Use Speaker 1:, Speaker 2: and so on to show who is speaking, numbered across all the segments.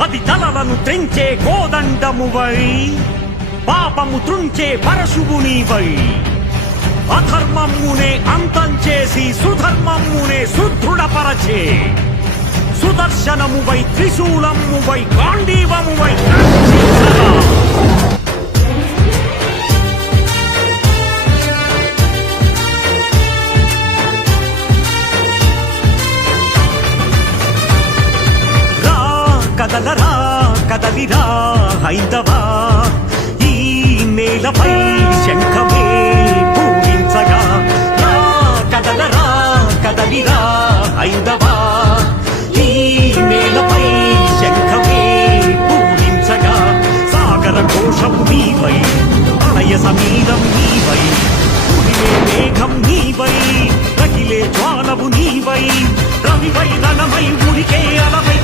Speaker 1: పది తలలను తెంచే కోదండమువై పాపము త్రుంచే పరశువునివై. అధర్మమ్మునే అంతం చేసి సుధర్మమ్మునే సుదృఢపరచే. సుదర్శనము సుదర్శనమువై త్రిశూలమువై గాంధీవమువై వై రా కదలరా కదలిరా హైందవా? ఈ నేలపై శంఖమే పూరించగా రా కదలరా కదలిరా హైందవా? ఈ నేలపై శంఖమే పూరించగా సాగర ఘోషం నీవై ప్రళయ సమీరం నీవై ఉడిలే మేఘం నీవై రగిలే జ్వాలవు నీవై రవివై రణమై ఉడికే అలవై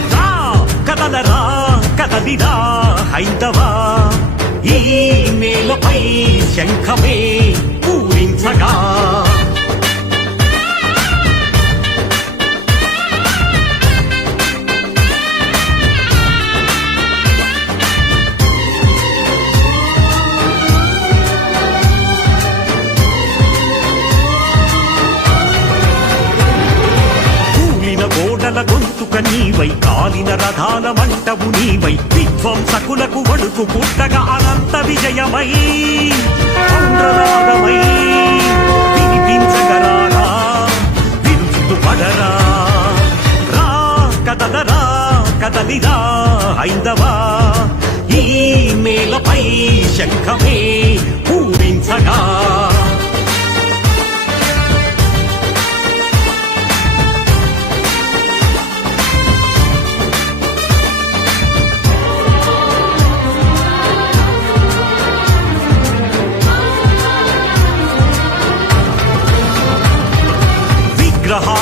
Speaker 1: కదరా కదలిరా హైందవా? ఈ నేలపై శంఖమే పూరించగా. గోడల గొంతుక నీవై కాలిన రథాల విధ్వంసకులకు పుట్టగా అనంత విజయమై చంద్రనాదమై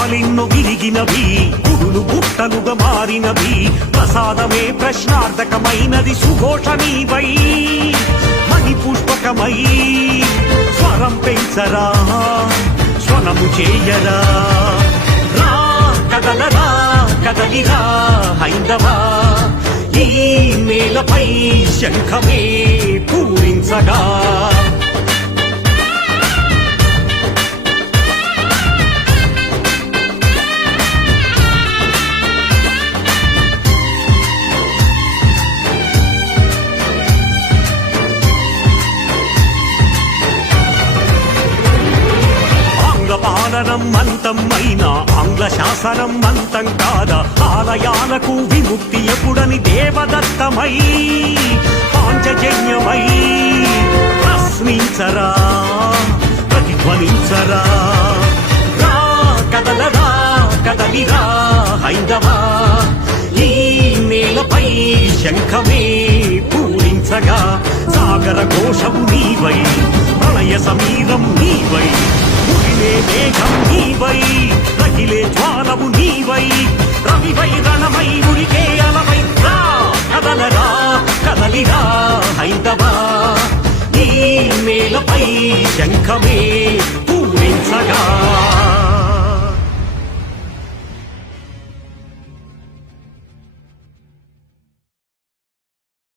Speaker 1: విగ్రహాలెన్నో విరిగినవి గుడులు గుట్టలుగా మారినవి ప్రసాదమే ప్రశ్నార్థకమైనది సుఘోషణీవై మణి పుష్పకమై స్వరం పెంచరా స్వనము చేయరా. రా కదలరా కదలిరా హైందవా. ఈ నేలపై శంఖమే పూరించగా. శాసనం అంతమైనా ఆంగ్ల శాసనం అంతం కాదా? ఆలయాలకు విముక్తి ఎప్పుడని దేవదత్తమై పాంచజన్యమై ప్రశ్నించరా ప్రతిధ్వనించరా? రా కదలరా కదలిరా హైందవా ఈ నేలపై శంఖమే పూరించగా సాగర ఘోషము నీవై ప్రళయ సమీరం నీవై. ముగిలే మేఘం నీవై. రగిలే జ్వాలము నీవై. రవివై రణమై ఉడికే అలవై రా కదలరా కదలిరా హైందవా. ఈ నేలపై శంఖమే పూరించగా.